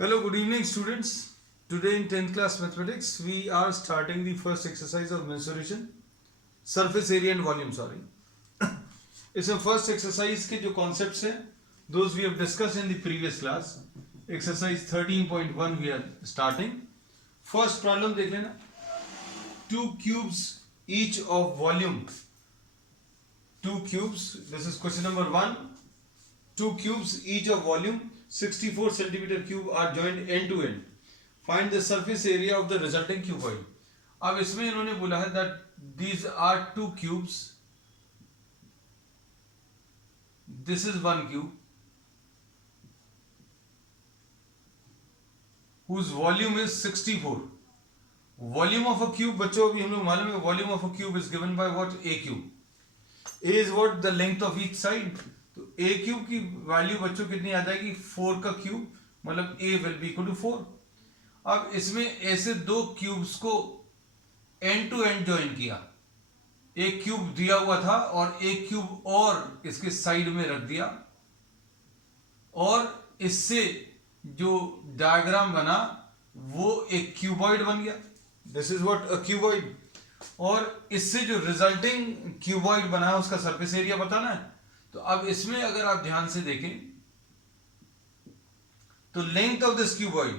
Hello, good evening, students. Today in 10th class mathematics, we are starting the first exercise of mensuration, surface area and volume. Sorry. इसमें first exercise के जो concepts हैं, those we have discussed in the previous class. Exercise 13.1 we are starting. First problem देख लेना. Two cubes each of volume. Two cubes. This is question number 1. Two cubes each of volume 64 centimeter cube are joined end to end. Find the surface area of the resulting cuboid. अब इसमें इन्होंने बोला है that these are two cubes. This is one cube whose volume is 64. Volume of a cube, बच्चों अभी हम लोग मालूम है volume of a cube is given by what? A cube. A is what? The length of each side. तो a cube की value बच्चों कितनी आ जाएगी? 4 का क्यूब, मतलब a will be equal to 4. अब इसमें ऐसे दो क्यूब्स को एंड टू एंड ज्वाइन किया. एक क्यूब दिया हुआ था और एक क्यूब और इसके साइड में रख दिया और इससे जो डायग्राम बना वो एक क्यूबॉइड बन गया. This is what a cuboid. और इससे जो रिजल्टिंग क्यूबॉइड बना है उसका सरफेस एरिया बताना है. तो अब इसमें अगर आप ध्यान से देखें तो length of this cuboid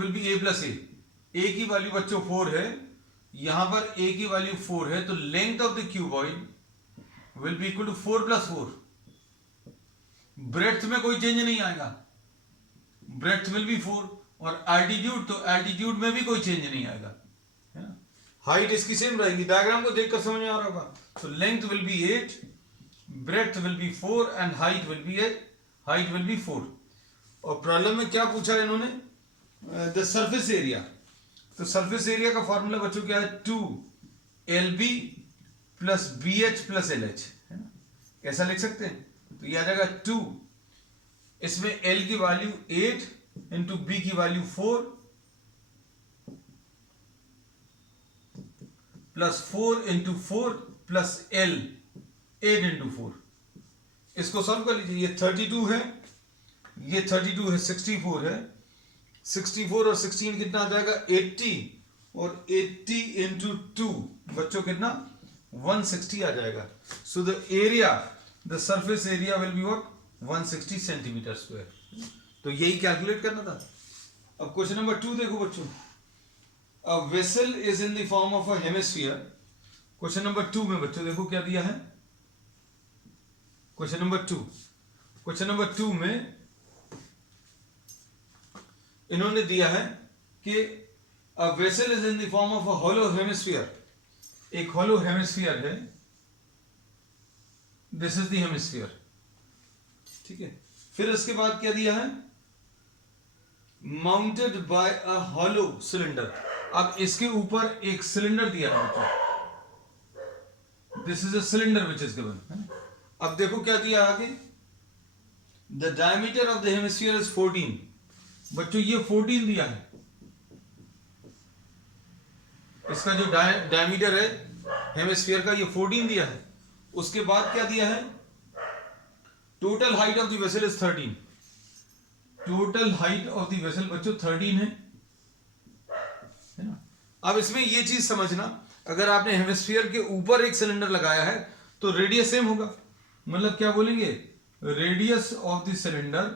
will be a plus A की वैल्यू बच्चों 4 है, यहां पर a की वैल्यू 4 है, तो length of the cuboid will be equal to 4 plus 4. Breadth में कोई चेंज नहीं आएगा, ब्रेड्थ विल बी 4. और एल्टीट्यूड, तो एल्टीट्यूड में भी कोई चेंज नहीं आएगा. हाइट इसकी सेम रहेगी. डायग्राम को देखकर समझ में आ रहा होगा. तो length will B 8, breadth will be 4 and height will be 4. और प्रॉब्लम में क्या पूछा है इन्होंने? The surface area. तो सरफेस एरिया का फॉर्मूला बच्चों क्या है? 2LB plus BH plus LH, है ना. कैसा लिख सकते हैं? तो ये आ जाएगा 2, इसमें L की वैल्यू 8 इंटू B की value 4 plus 4 into 4 plus L 8 into 4. इसको सॉल्व कर लीजिए. ये 32 है, ये 32 है, 64 है. 64 और 16 कितना आ जाएगा? 80. और 80 इंटू 2 बच्चों कितना? 160 आ जाएगा. So the area, the surface area will be what? 160 centimetre square. तो यही कैलकुलेट करना था. अब क्वेश्चन नंबर 2 देखो बच्चों. A vessel is in the form of a hemisphere. Question number 2 में बच्चों देखो क्या दिया है. क्वेश्चन नंबर 2 में इन्होंने दिया है कि a vessel is in the form of a hollow hemisphere. एक hollow hemisphere है. This is the hemisphere. ठीक है. फिर इसके बाद क्या दिया है? Mounted by a hollow cylinder. अब इसके ऊपर एक सिलेंडर दिया है बच्चों. This is a cylinder which is given. अब देखो क्या दिया आगे. The diameter of the hemisphere is 14. बच्चों ये 14 दिया है. इसका जो डायमीटर है हेमिस्फीयर का, ये 14 दिया है. उसके बाद क्या दिया है? Total height of the vessel is 13. Total height of the vessel बच्चों 13 है ना. अब इसमें ये चीज समझना, अगर आपने हेमिस्फीयर के ऊपर एक सिलेंडर लगाया है तो रेडियस सेम होगा. मतलब क्या बोलेंगे? रेडियस ऑफ द सिलेंडर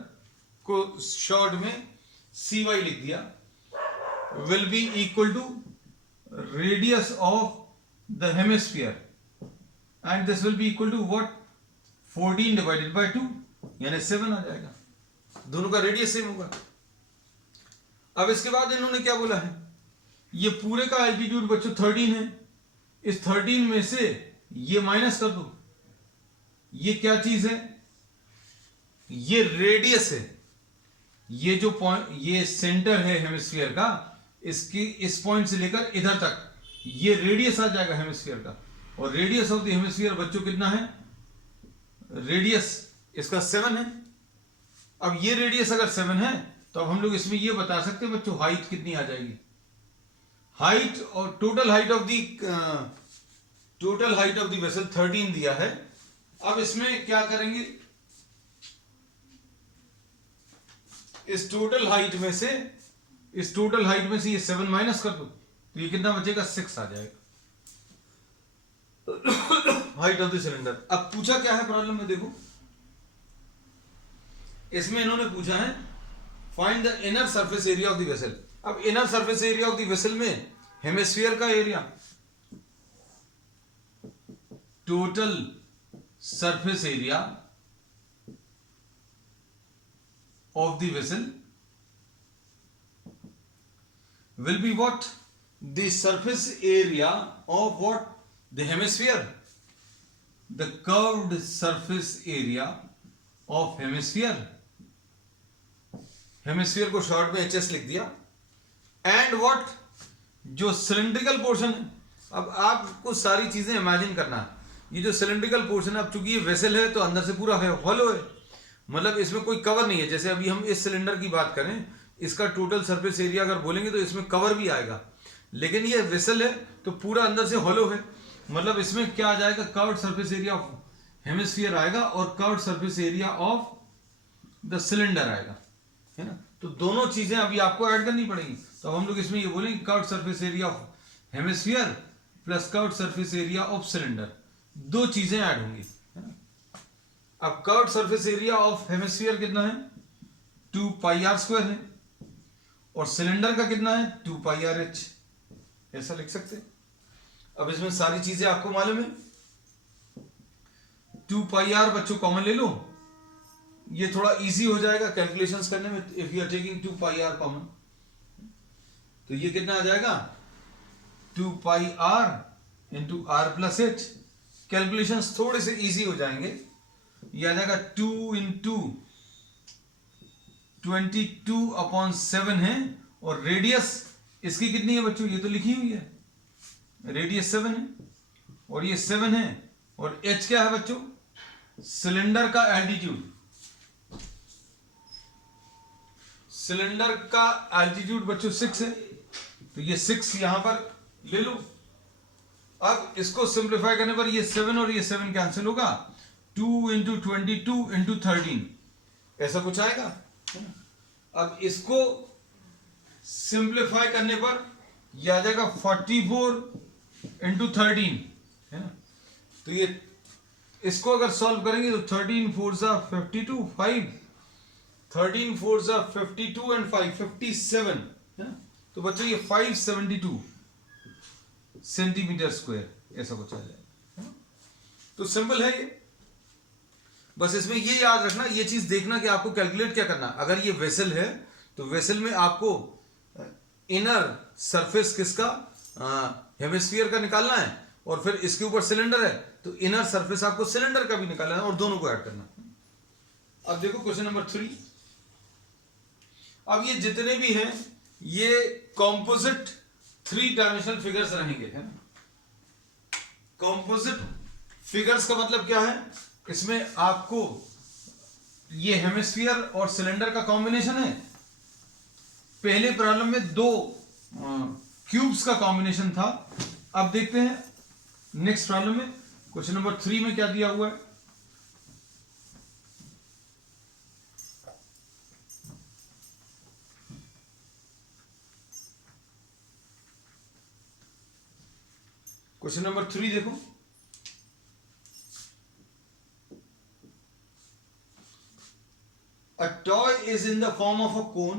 को शॉर्ट में CY लिख दिया, will be equal to radius of the hemisphere and this will be equal to what? 14 divided by 2 यानी 7 आ जाएगा. दोनों का रेडियस सेम होगा. अब इसके बाद इन्होंने क्या बोला है? ये पूरे का एल्टीट्यूड बच्चों 13 है. इस 13 में से ये माइनस कर दो. ये क्या चीज है? ये रेडियस है. ये जो पॉइंट, ये सेंटर है हेमिस्फीयर का, इसकी इस पॉइंट से लेकर इधर तक ये रेडियस आ जाएगा हेमिस्फीयर का. और रेडियस ऑफ द हेमिस्फीयर बच्चों कितना है? रेडियस इसका 7 है. अब ये रेडियस अगर 7 है तो अब हम लोग इसमें ये बता सकते हैं बच्चों हाइट कितनी आ जाएगी. हाइट और total height of the vessel 13 दिया है. अब इसमें क्या करेंगे? इस टोटल हाइट में से ये 7 माइनस कर दो तो ये कितना बचेगा, 6 आ जाएगा हाइट ऑफ द सिलेंडर। अब पूछा क्या है प्रॉब्लम में, देखो इसमें इन्होंने पूछा है find the inner surface area of the vessel. अब inner surface area of the vessel में हेमिस्फीयर का area, total surface area of the vessel will be what? The surface area of what? The hemisphere. The curved surface area of hemisphere. Hemisphere को short में HS लिख दिया। And what? जो cylindrical portion है, अब आपको सारी चीजें इमेजिन करना है। ये जो सिलेंड्रिकल पोर्शन है, अब चूंकि ये वेसल है तो अंदर से पूरा है हॉलो है, मतलब इसमें कोई कवर नहीं है। जैसे अभी हम इस सिलेंडर की बात करें, इसका टोटल सरफेस एरिया अगर बोलेंगे तो इसमें कवर भी आएगा, लेकिन ये वेसल है तो पूरा अंदर से हॉलो है, मतलब इसमें क्या आ जाएगा, curved surface area of hemisphere आएगा और curved surface area of the cylinder आएगा, है ना। तो दोनों चीजें अभी आपको ऐड करनी पड़ेगी। तो अब हम लोग इसमें ये बोलेंगे curved surface area of hemisphere plus curved surface area of cylinder, दो चीजें ऐड होंगी, है ना। अब curved surface area of hemisphere कितना है, 2 पाई आर स्क्वायर है, और सिलेंडर का कितना है, 2 पाई आर एच, ऐसा लिख सकते हैं। अब इसमें सारी चीजें आपको मालूम है, 2 पाई आर बच्चों कॉमन ले लो, ये थोड़ा इजी हो जाएगा कैलकुलेशंस करने में। If you are taking 2 pi r common तो ये कितना आ जाएगा, 2 pi r into r plus h. Calculations थोड़े से इजी हो जाएंगे, ये आ जाएगा 2 इंटू 22/7 है, और रेडियस इसकी कितनी है बच्चों, ये तो लिखी हुई है, रेडियस 7 है और ये 7 है, और h क्या है बच्चों, सिलेंडर का एल्टीट्यूड। सिलेंडर का एल्टीट्यूड बच्चों 6 है, तो ये 6 यहां पर ले लो। अब इसको सिंप्लीफाई करने पर ये 7 और ये 7 कैंसिल होगा, 2 इंटू 22 इंटू 13 ऐसा कुछ आएगा। अब इसको सिंप्लीफाई करने पर यह आ जाएगा 44 इंटू 13, है ना। तो ये इसको अगर सॉल्व करेंगे तो 13 4 जा 52, 5 13 4 जा 52 एंड 5 57, है ना। तो बच्चों ये 572 सेंटीमीटर स्क्वायर ऐसा कुछ आ जाएगा, है ना। तो सिंपल है ये, बस इसमें ये याद रखना, ये चीज देखना कि आपको कैलकुलेट क्या करना। अगर ये वेसल है तो वेसल में आपको इनर सरफेस किसका, हेमिस्फीयर का निकालना है, और फिर इसके ऊपर सिलेंडर है तो इनर सरफेस आपको सिलेंडर का भी निकालना है, और दोनों को ऐड करना। अब देखो क्वेश्चन नंबर 3। अब ये जितने भी हैं ये कॉम्पोजिट 3 डायमेंशनल फिगर्स रहेंगे, है ना। कॉम्पोजिट फिगर्स का मतलब क्या है, इसमें आपको ये हेमिस्फीयर और सिलेंडर का कॉम्बिनेशन है। पहले प्रॉब्लम में 2 क्यूब्स का कॉम्बिनेशन था। अब देखते हैं नेक्स्ट प्रॉब्लम में, क्वेश्चन नंबर 3 में क्या दिया हुआ है। क्वेश्चन नंबर 3 देखो, a toy is in the form of a cone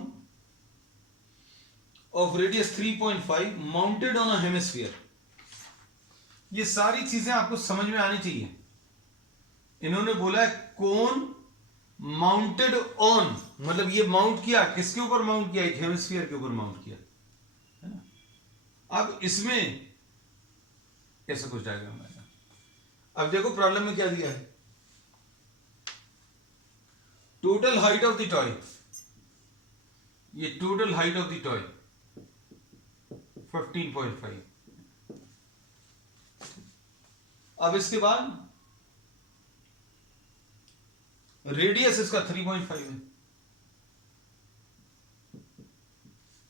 of radius 3.5 mounted on a hemisphere। ये सारी चीजें आपको समझ में आनी चाहिए। इन्होंने बोला है कोन माउंटेड ऑन, मतलब ये माउंट किया किसके ऊपर, माउंट किया एक हेमिस्फीयर के ऊपर माउंट किया, है ना। अब इसमें ऐसा कुछ डायग्राम आएगा। अब देखो प्रॉब्लम में क्या दिया है, total height of the toy, ये total height of the toy 15.5। अब इसके बाद रेडियस इसका 3.5 है।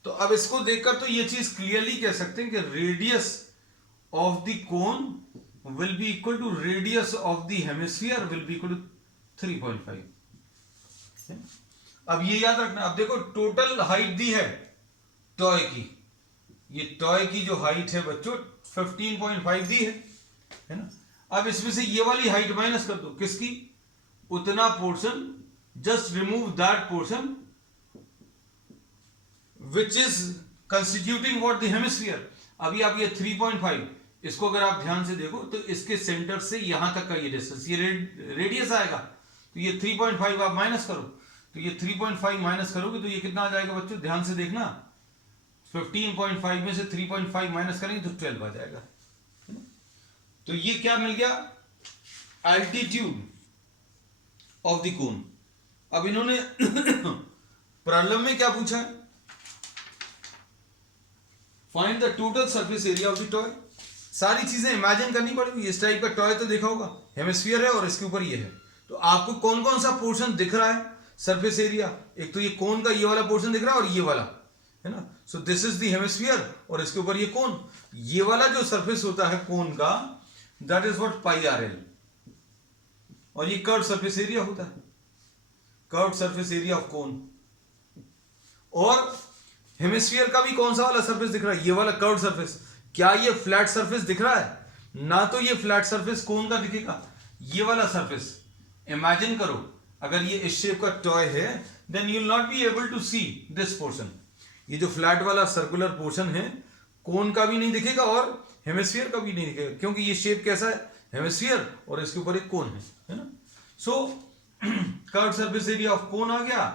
तो अब इसको देखकर तो ये चीज क्लियरली कह सकते हैं कि radius of the cone will be equal to radius of the hemisphere will be equal to 3.5। अब ये याद रखना, अब देखो टोटल हाइट दी है टॉय की, ये टॉय की जो हाइट है बच्चों 15.5 दी है ना। अब इसमें से ये वाली हाइट माइनस कर दो, किसकी, उतना portion, just remove that portion which is constituting what the hemisphere. अभी आप ये 3.5, इसको अगर आप ध्यान से देखो तो इसके सेंटर से यहां तक का ये डिस्टेंस, ये रेडियस आएगा, तो ये 3.5 आप माइनस करो, तो ये 3.5 माइनस करोगे तो ये कितना आ जाएगा बच्चों, ध्यान से देखना, 15.5 में से 3.5 माइनस करेंगे तो 12 आ जाएगा। तो ये क्या मिल गया, एल्टीट्यूड ऑफ द कोन। अब इन्होंने प्रॉब्लम में क्या पूछा है, find the total surface area of the toy. सारी चीजें इमेजिन करनी पड़ेगी। इस टाइप का टॉय तो देखा होगा, हेमिस्फीयर है और इसके ऊपर ये है, तो आपको कौन कौन सा पोर्शन दिख रहा है सरफेस एरिया, एक तो ये कोन का ये वाला पोर्शन दिख रहा है और ये वाला, है ना। So this is the hemisphere और इसके ऊपर ये कोन, ये वाला जो सरफेस होता है कोन का, that is what pi r L, और ये कर्व सरफेस एरिया होता है, कर्व सरफेस एरिया ऑफ कोन। और हेमिस्फीयर का भी कौन सा वाला सरफेस दिख रहा है, ये वाला कर्व सरफेस। क्या ये फ्लैट सरफेस दिख रहा है, ना तो ये फ्लैट सरफेस कोन का दिखेगा, ये वाला सरफेस। इमेजिन करो अगर ये इस शेप का टॉय है, then you will not be able to see this portion. ये जो फ्लैट वाला सर्कुलर पोर्शन है कोन का भी नहीं दिखेगा और हेमिस्फीयर का भी नहीं दिखेगा, क्योंकि ये शेप कैसा है, हेमिस्फीयर, और इसके ऊपर एक कोन है ना। So curved surface area of cone आ गया,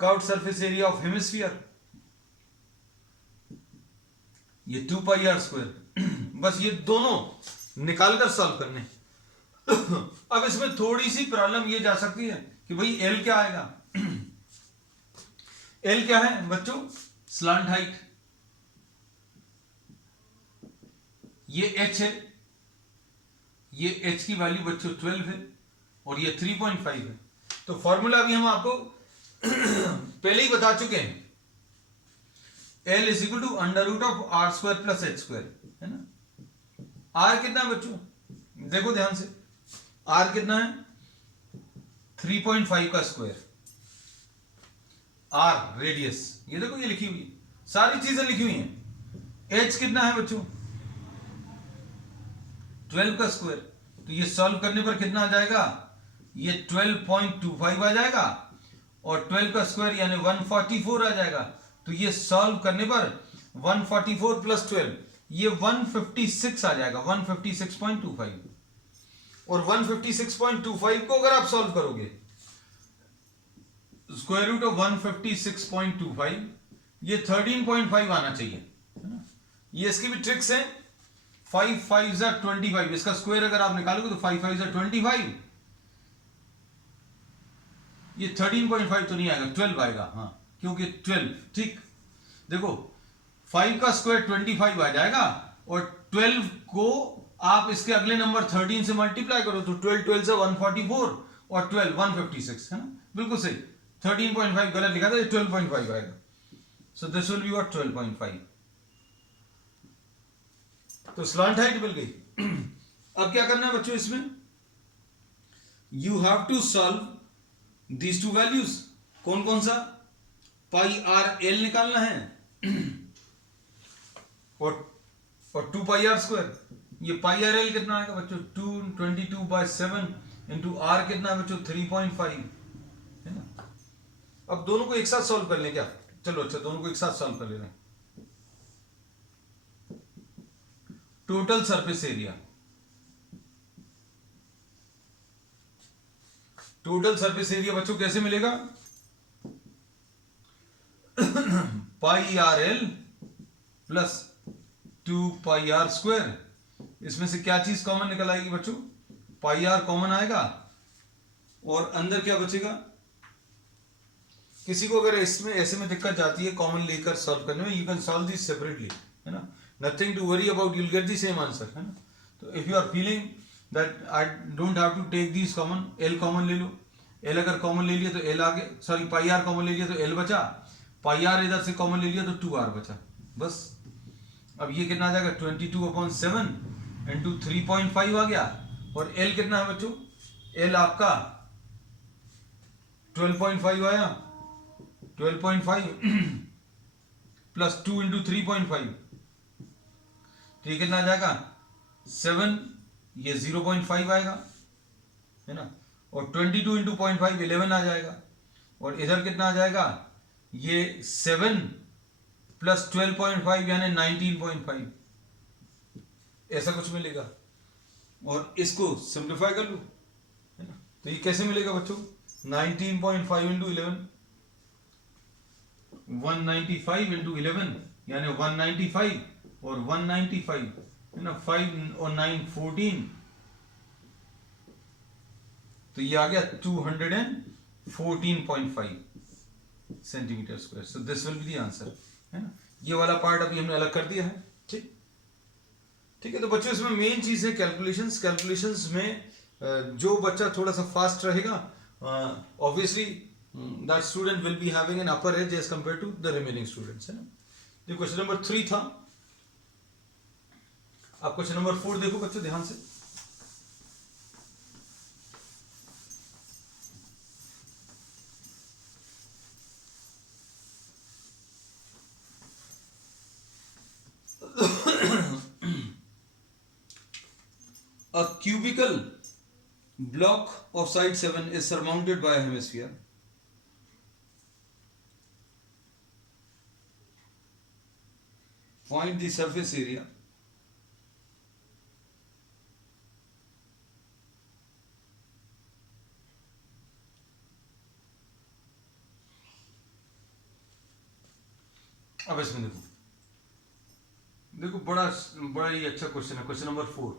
curved surface area of hemisphere ये 2 पाई आर स्क्वायर। बस ये दोनों निकालकर सॉल्व करने। अब इसमें थोड़ी सी प्रॉब्लम ये जा सकती है कि भाई एल क्या आएगा। एल क्या है बच्चों, स्लांट हाइट, ये एच है, ये एच की वैल्यू बच्चों 12 है और ये 3.5 है। तो फॉर्मूला अभी हम आपको पहले ही बता चुके हैं, L is equal to under root of r square plus h square, है ना। आर कितना है बच्चों, देखो ध्यान से, आर कितना है 3.5 का स्क्वायर, आर रेडियस, ये देखो ये लिखी हुई सारी चीजें लिखी हुई हैं। एच कितना है बच्चों 12 का स्क्वायर, तो ये सॉल्व करने पर कितना आ जाएगा, ये 12.25 आ जाएगा और 12 का स्क्वायर यानी 144 आ जाएगा। तो ये सॉल्व करने पर 144 प्लस 12 ये 156 आ जाएगा, 156.25। और 156.25 को अगर आप सॉल्व करोगे, स्क्वायर रूट ऑफ 156.25 ये 13.5 आना चाहिए, है ना। ये इसकी भी ट्रिक्स है, 5 5 जा 25, इसका स्क्वायर अगर आप निकालोगे तो 5 5 जा 25, ये 13.5 तो नहीं आएगा, 12 आएगा, हाँ क्योंकि 12, ठीक। देखो 5 का स्क्वायर 25 आ जाएगा और 12 को आप इसके अगले नंबर 13 से मल्टीप्लाई करो तो 12 12 से 144 और 12 156, है ना, बिल्कुल सही। 13.5 गलत लिखा था, ये 12.5 आएगा। So this will be what 12.5। तो स्लांट हाइट मिल गई। अब क्या करना है बच्चों, इसमें you have to solve these two values. कौन कौन सा, पाई आर एल निकालना है और 2 पाई आर स्क्वायर। ये पाई आर एल कितना आएगा बच्चों 222/7 इंटू आर कितना है बच्चों 3.5, है ना। अब दोनों को एक साथ सॉल्व कर लें क्या, चलो अच्छा दोनों को एक साथ सॉल्व कर ले रहे हैं। Total surface area, total surface area बच्चों कैसे मिलेगा, pi r l plus 2 pi r square. इसमें से क्या चीज कॉमन निकल आएगी बच्चों, पाई आर कॉमन आएगा और अंदर क्या बचेगा। किसी को अगर इसमें ऐसे में दिक्कत जाती है कॉमन लेकर सॉल्व करने में, you can solve this separately, है ना, nothing to worry about, you will get the same answer, है ना। तो if you are feeling that I don't have to take this common, L common ले लो, एल अगर कॉमन ले लिया तो एल आगे, सॉरी पाई आर कॉमन ले लिया तो एल बचा, पाई आर इधर से कॉमन ले लिया तो 2r बचा, बस। अब ये कितना आ जाएगा 22/7 इंटू 3.5 आ गया और l कितना है बच्चों, l आपका 12.5 आया 12.5 प्लस 2 इंटू 3.5, तो ये कितना आ जाएगा 7, ये 0.5 आएगा, है ना, और 22 इंटू 0.5 11 आ जाएगा, और इधर कितना आ जाएगा, ये 7 प्लस 12.5 यानी 19.5, ऐसा कुछ मिलेगा। और इसको सिंप्लीफाई कर लूं, है ना, तो ये कैसे मिलेगा बच्चों, 19.5 इंटू 11, 195 इंटू 11 यानी 195 और 195, है ना, 5 और 9 14, तो ये आ गया 214.5 centimetre square. So this will be the answer, है ना। ये वाला पार्ट अभी हमने अलग कर दिया है, ठीक ठीक है। तो बच्चों इसमें मेन चीज है कैलकुलेशंस में जो बच्चा थोड़ा सा फास्ट रहेगा, obviously that student will be having an upper edge edge compare to the remaining students, है ना। ये क्वेश्चन नंबर 3 था। अब क्वेश्चन नंबर 4 देखो बच्चों ध्यान से। A cubical block of side 7 is surmounted by a hemisphere. Find the surface area अब इसमें देखो बड़ा बड़ा ही अच्छा क्वेश्चन है, क्वेश्चन नंबर 4।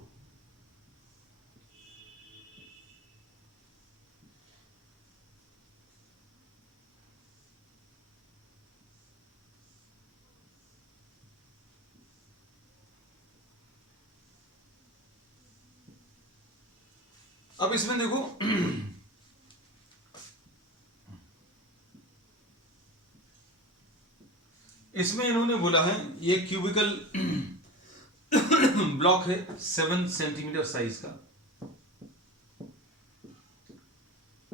अब इसमें देखो इसमें इन्होंने बोला है ये क्यूबिकल ब्लॉक है 7 सेंटीमीटर साइज का,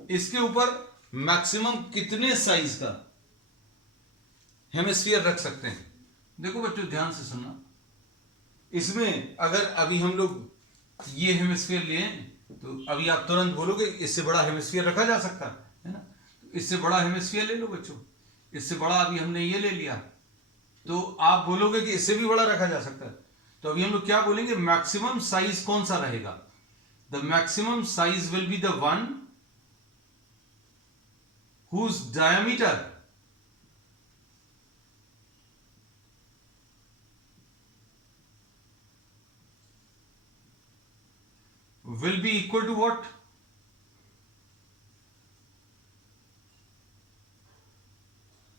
इसके ऊपर मैक्सिमम कितने साइज का हेमिस्फीयर रख सकते हैं। देखो बच्चों ध्यान से सुनना, इसमें अगर अभी हम लोग ये हेमिस्फीयर लिए तो अभी आप तुरंत बोलोगे इससे बड़ा हेमिस्फीयर रखा जा सकता है ना, इससे बड़ा हेमिस्फीयर ले लो बच्चों, इससे बड़ा अभी हमने ये ले लिया, तो आप बोलोगे कि इससे भी बड़ा रखा जा सकता है। तो अभी हम लोग क्या बोलेंगे, मैक्सिमम साइज कौन सा रहेगा, the maximum size will be the one whose diameter will be equal to what,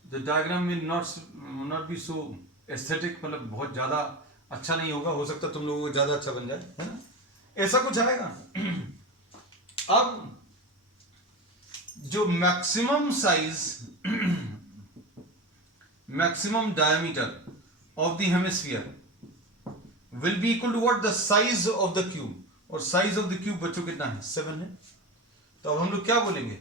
the diagram will not be so aesthetic, मतलब बहुत ज्यादा अच्छा नहीं होगा, हो सकता है तुम लोगों को ज्यादा अच्छा बन जाए, है ना, ऐसा कुछ आएगा। अब जो maximum size maximum diameter of the hemisphere will be equal to what, the size of the cube, और साइज ऑफ द क्यूब बच्चों कितना है 7 है। तो अब हम लोग क्या बोलेंगे,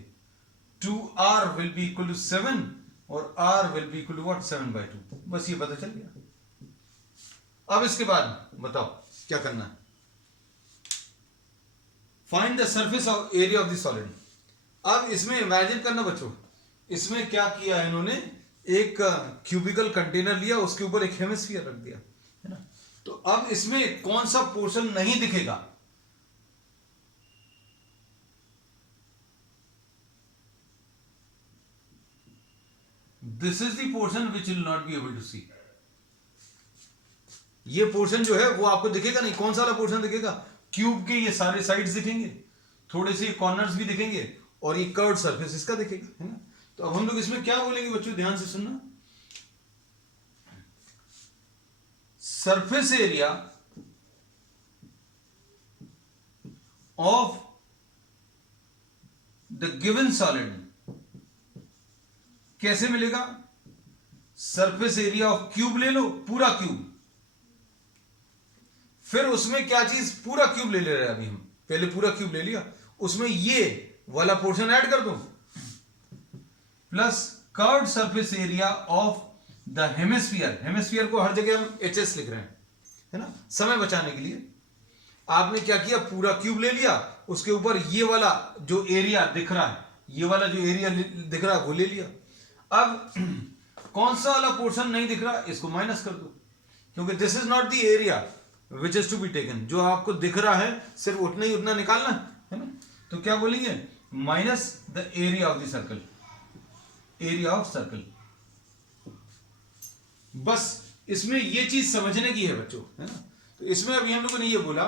2r will be equal to 7 और r will be equal to what 7/2, बस ये पता चल गया। अब इसके बाद बताओ क्या करना है, find the surface of area of the solid. अब इसमें इमेजिन करना बच्चों, इसमें क्या किया है इन्होंने, एक क्यूबिकल कंटेनर लिया, उसके ऊपर एक हेमिस्फीयर रख दिया, है ना। तो अब इसमें कौन सा पोर्शन नहीं दिखेगा, this is the portion which will not be able to see. ये पोर्शन जो है वो आपको दिखेगा नहीं, कौन सा वाला पोर्शन दिखेगा, क्यूब के ये सारे साइड्स दिखेंगे, थोड़े से कॉर्नर्स भी दिखेंगे, और ये कर्व्ड सरफेस इसका दिखेगा, है ना। तो अब हम लोग इसमें क्या बोलेंगे बच्चों, ध्यान से सुनना, surface area of the given solid कैसे मिलेगा, सरफेस एरिया ऑफ क्यूब ले लो, पूरा क्यूब, फिर उसमें क्या चीज, पूरा क्यूब ले ले रहे हैं अभी हम, पहले पूरा क्यूब ले लिया, उसमें ये वाला पोर्शन ऐड कर दो, plus curved surface area of the hemisphere, hemisphere को हर जगह हम HS लिख रहे हैं, है ना, समय बचाने के लिए। आपने क्या किया, पूरा क्यूब ले लिया, उसके ऊपर ये वाला जो एरिया दिख रहा है, ये वाला जो एरिया दिख रहा है वो ले लिया। अब कौन सा वाला पोर्शन नहीं दिख रहा, इसको माइनस कर दो, क्योंकि this is not the area which is to be taken. जो आपको दिख रहा है सिर्फ उतना ही उतना निकालना है ना। तो क्या बोलेंगे, minus the area of the circle, area of circle. बस इसमें ये चीज समझने की है बच्चों, है ना। तो इसमें अभी हम लोगों ने ये बोला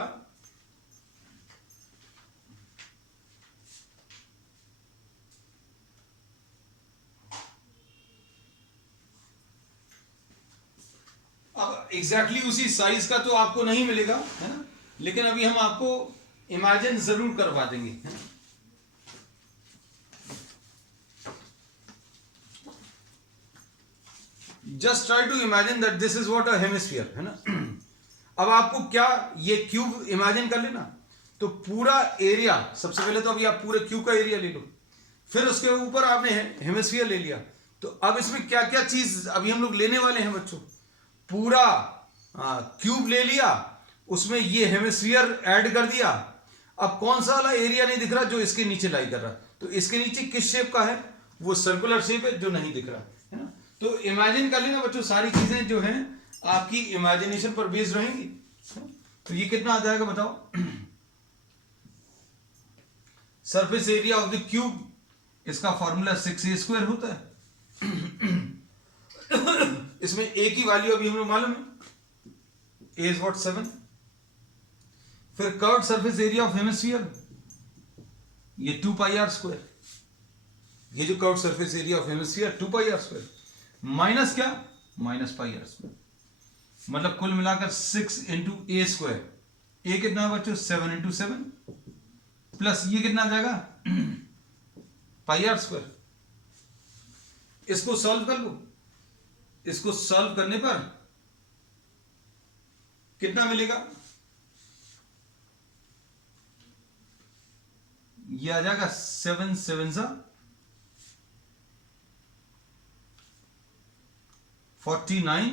अब एग्जैक्टली उसी साइज का तो आपको नहीं मिलेगा, है ना, लेकिन अभी हम आपको इमेजिन जरूर करवा देंगे, है ना। Just try to imagine that this is what a hemisphere, है ना। अब आपको क्या ये क्यूब इमेजिन कर लेना, तो पूरा एरिया, सबसे पहले तो अभी आप पूरे क्यूब का एरिया ले लो, फिर उसके ऊपर आपने हेमिस्फीयर ले लिया। तो अब इसमें क्या क्या चीज अभी हम लोग लेने वाले हैं बच्चों, पूरा क्यूब ले लिया, उसमें ये हेमिस्फीयर ऐड कर दिया। अब कौन सा वाला एरिया नहीं दिख रहा, जो इसके नीचे लाई कर रहा, तो इसके नीचे किस शेप का है, वो सर्कुलर शेप है जो नहीं दिख रहा, है ना। तो इमेजिन कर लेना बच्चों, सारी चीजें जो हैं आपकी इमेजिनेशन पर बेस्ड रहेंगी। तो ये कितना आ जाएगा बताओ, surface area of the cube, इसका फॉर्मूला 6a² होता है। इसमें a की वैल्यू अभी हमें मालूम है, a इज व्हाट 7। फिर curved surface area of hemisphere, ये 2πr², ये जो curved surface area of hemisphere 2πr², minus क्या, -πr², मतलब कुल मिलाकर 6 × a²। a कितना है बच्चों, 7 × 7, प्लस ये कितना आ जाएगा πr²। इसको सॉल्व कर लो, इसको सॉल्व करने पर कितना मिलेगा, ये आ जाएगा 7 7 49,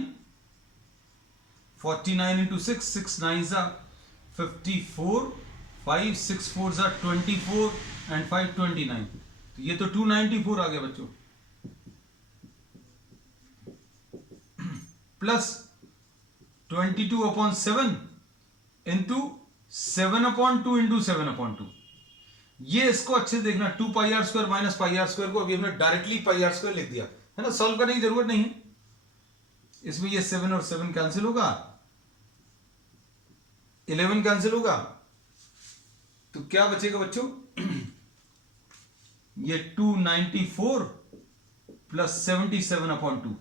49 × 6, 6 9 54, 5 6 4 24 एंड 5 29, तो ये तो 294 आ गया बच्चों, प्लस 22/7 इंटू 7/2 इंटू 7/2। ये इसको अच्छे से देखना, 2πr² माइनस πr² को अभी हमने डायरेक्टली πr² लिख दिया, है ना, सॉल्व करने की जरूरत नहीं है। इसमें ये 7 और 7 कैंसिल होगा, 11 कैंसिल होगा, तो क्या बचेगा बच्चों, ये 294 प्लस 77/2,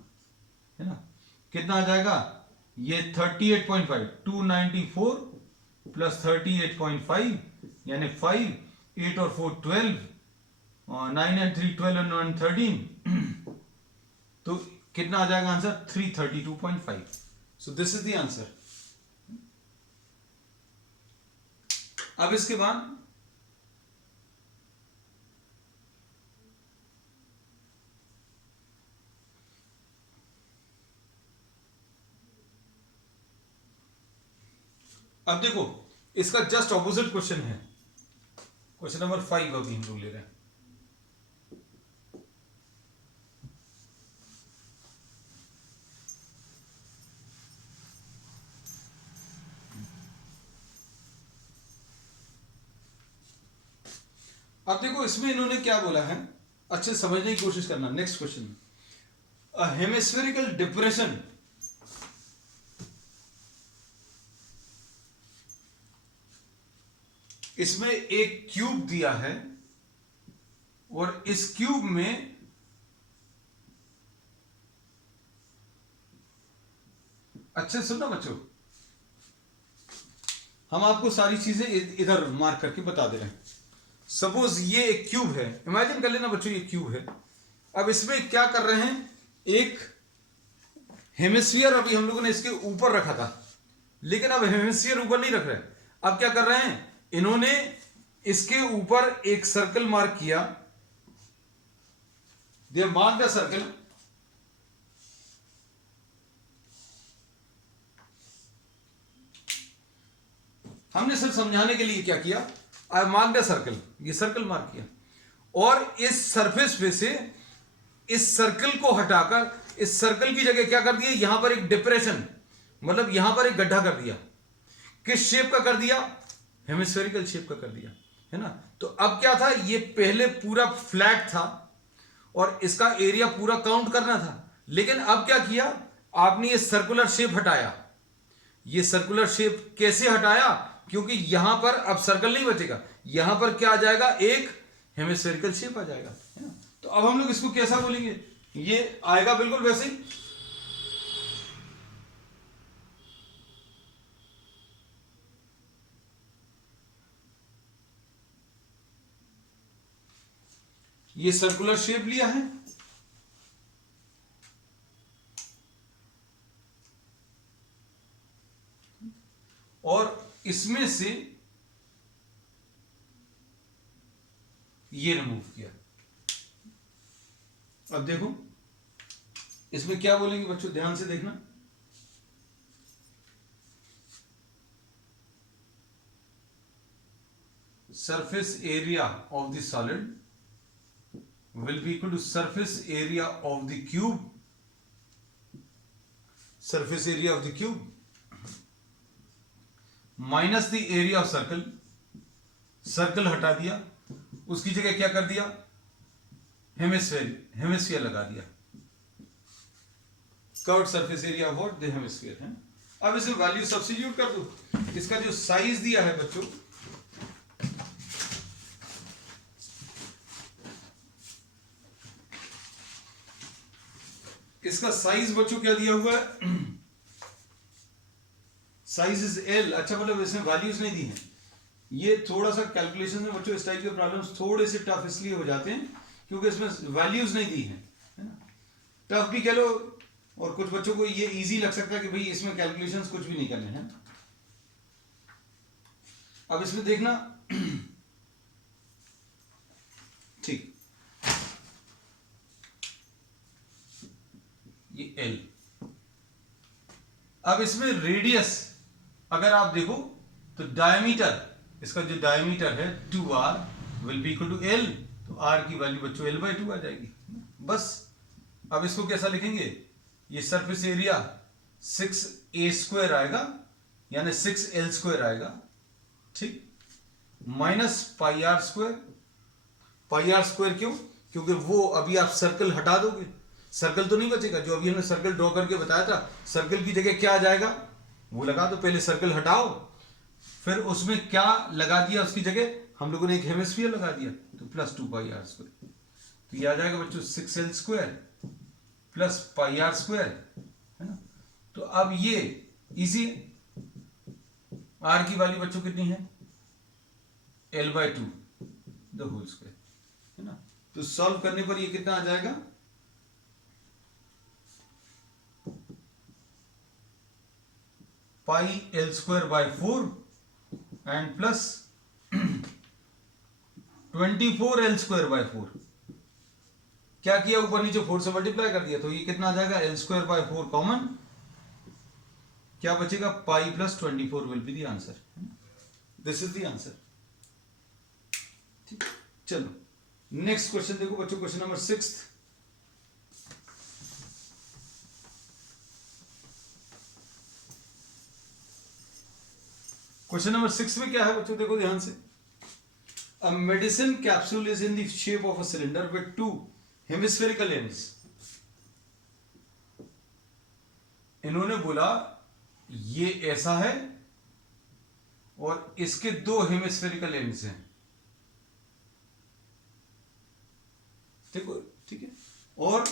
है ना, कितना आ जाएगा, ये 38.5, 294 प्लस 38.5 यानी 5, 8 और 4 12, 9 and 3 12 and 1 13, तो कितना आ जाएगा answer, 332.5। So this is the answer. अब इसके बाद अब देखो, इसका जस्ट ऑपोजिट क्वेश्चन है, क्वेश्चन नंबर 5 अभी हम लोग ले रहे हैं। अब देखो इसमें इन्होंने क्या बोला है, अच्छे समझने की कोशिश करना। नेक्स्ट क्वेश्चन, अ हेमिस्फेरिकल डिप्रेशन इसमें एक क्यूब दिया है और इस क्यूब में अच्छे सुनना बच्चों, हम आपको सारी चीजें इधर मार्क करके बता दे रहे हैं। सपोज ये एक क्यूब है, इमेजिन कर लेना बच्चों ये क्यूब है। अब इसमें क्या कर रहे हैं, एक हेमिस्फीयर अभी हम लोगों ने इसके ऊपर रखा था, लेकिन अब हेमिस्फीयर ऊपर नहीं रख रहे, अब क्या कर रहे हैं, इन्होंने इसके ऊपर एक सर्कल मार्क किया, they have marked a circle. हमने सिर्फ समझाने के लिए क्या किया, आई मार्क्ड अ सर्कल, ये सर्कल मार्क किया, और इस सरफेस पे से इस सर्कल को हटाकर इस सर्कल की जगह क्या कर दिया, यहां पर एक डिप्रेशन, मतलब यहां पर एक गड्ढा कर दिया. किस शेप का कर दिया, हेमिस्फेरिकल शेप का कर दिया, है ना. तो अब क्या था, ये पहले पूरा फ्लैट था और इसका एरिया पूरा काउंट करना था, लेकिन अब क्या किया आपने, ये सर्कुलर शेप हटाया. ये सर्कुलर शेप कैसे हटाया, क्योंकि यहां पर अब सर्कल नहीं बचेगा, यहां पर क्या आ जाएगा, एक हेमिस्फेरिकल शेप आ जाएगा, है ना. तो अब हम लोग इसको कैसा बोलेंगे, ये आएगा बिल्कुल वैसे ही. ये सर्कुलर शेप लिया है, और इसमें से ये रिमूव किया. अब देखो इसमें क्या बोलेंगे बच्चों, ध्यान से देखना. surface area of the solid will be equal to surface area of the cube, surface area of the cube minus the area of circle. Circle हटा दिया, उसकी जगह क्या कर दिया, हेमिस्फीयर लगा दिया. Curved surface area of what, the hemisphere, है. अब इसमें वैल्यू सब्स्टिट्यूट कर दो. इसका जो साइज दिया है बच्चों, इसका साइज बच्चों क्या दिया हुआ है, साइज इज एल. अच्छा, मतलब इसमें वैल्यूज नहीं दी हैं. ये थोड़ा सा कैलकुलेशन में बच्चों इस टाइप के प्रॉब्लम्स थोड़े से टफ इसलिए हो जाते हैं क्योंकि इसमें वैल्यूज नहीं दी हैं, है ना. टफ भी कह लो, और कुछ बच्चों को ये इजी लग सकता है कि भाई इसमें कैलकुलेशंस कुछ भी नहीं करने हैं. अब इसमें देखना, ठीक, ये एल. अब इसमें रेडियस अगर आप देखो तो डायमीटर, इसका जो डायमीटर है 2r will be equal to L. तो r की वैल्यू बच्चों l/2 आ जाएगी, बस. अब इसको कैसा लिखेंगे, ये सरफेस एरिया 6a² आएगा, यानी 6l² आएगा, ठीक, माइनस πr². πr² क्यों, क्योंकि वो अभी आप सर्कल हटा दोगे, सर्कल तो नहीं बचेगा. जो अभी हमने सर्कल ड्रॉ करके बताया था, सर्कल की जगह क्या आ जाएगा, वो लगा दो. पहले सर्कल हटाओ, फिर उसमें क्या लगा दिया, उसकी जगह हम लोगों ने एक हेमिस्फीयर लगा दिया, तो प्लस 2πr². तो ये आ जाएगा बच्चों 6l² प्लस πr², है ना. तो अब ये इजी, r की वैल्यू बच्चों कितनी है, l/2 द होल स्क्वायर, है ना. तो सॉल्व करने पर ये कितना आ जाएगा, πl²/4 एंड प्लस 24l²/4. क्या किया, ऊपर नीचे 4 से मल्टीप्लाई कर दिया, तो ये कितना आ जाएगा, l²/4 कॉमन, क्या बचेगा, π + 24 will be the answer. This is the answer. ठीक, चलो नेक्स्ट क्वेश्चन देखो बच्चों, क्वेश्चन नंबर 6. क्वेश्चन नंबर 6 में क्या है बच्चों, देखो ध्यान से. A medicine capsule is in the shape of a cylinder with 2 hemispherical ends. इन्होंने बोला ये ऐसा है और इसके 2 हेमिस्फेरिकल एंड्स हैं. देखो, ठीक है, और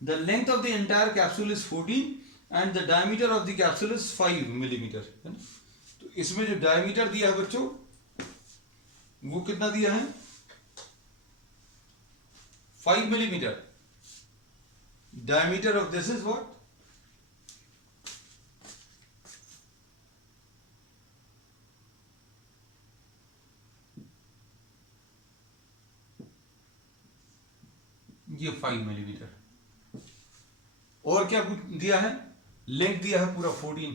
the length of the entire capsule is 14 and the diameter of the capsule is 5 millimeter, है ना. तो इसमें जो डायमीटर दिया है बच्चों, वो कितना दिया है, 5 millimeter. diameter of this is what, ये 5 मिलीमीटर। और क्या कुछ दिया है, लेंथ दिया है पूरा 14।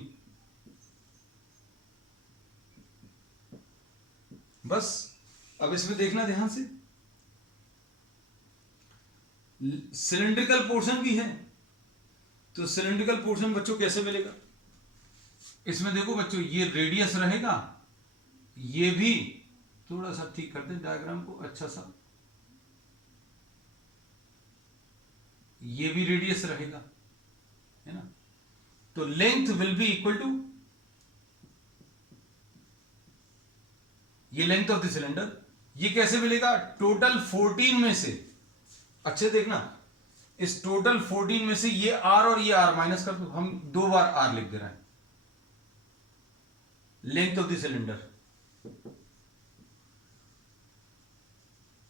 बस अब इसमें देखना ध्यान से, सिलिंड्रिकल पोर्शन भी है, तो सिलिंड्रिकल पोर्शन बच्चों कैसे मिलेगा? इसमें देखो बच्चों, ये रेडियस रहेगा, ये भी थोड़ा सा ठीक करते हैं डायग्राम को अच्छा सा, ये भी रेडियस रहेगा, है ना। तो length will be equal to, ये लेंथ ऑफ द सिलेंडर, ये कैसे मिलेगा? टोटल 14 में से, अच्छे देखना, इस टोटल 14 में से ये आर और ये आर माइनस कर दो, हम 2 बार आर लिख दे रहे हैं, लेंथ ऑफ द सिलेंडर,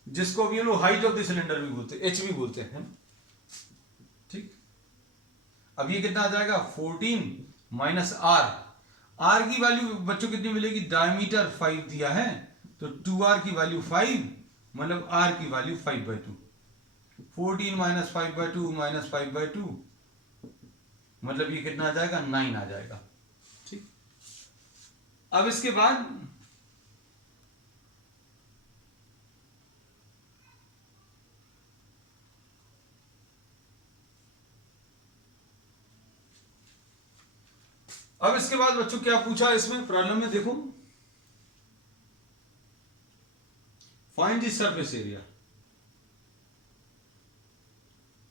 जिसको भी हम लोग हाइट ऑफ द सिलेंडर भी बोलते हैं, एच भी बोलते हैं, ठीक। अब ये कितना आ जाएगा? 14 माइनस आर, आर की वैल्यू बच्चों कितनी मिलेगी? डायमीटर 5 दिया है, तो 2r की वैल्यू 5, मतलब r की वैल्यू 5/2। 14 माइनस 5/2 माइनस 5/2, मतलब ये कितना आ जाएगा? 9 आ जाएगा, ठीक। अब इसके बाद बच्चों क्या पूछा इसमें प्रॉब्लम में, देखो, find the surface area.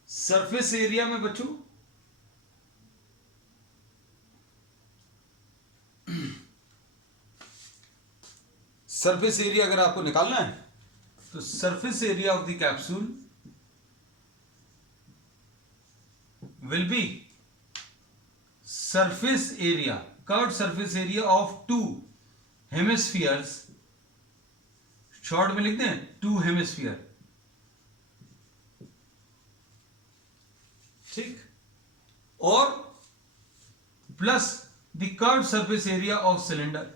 Surface area में बच्चों सरफेस एरिया अगर आपको निकालना है, तो surface area of the capsule will be surface area, curved surface area of two hemispheres, short में लिखते हैं 2 हेमिस्फीयर, ठीक, और plus the curved surface area of cylinder,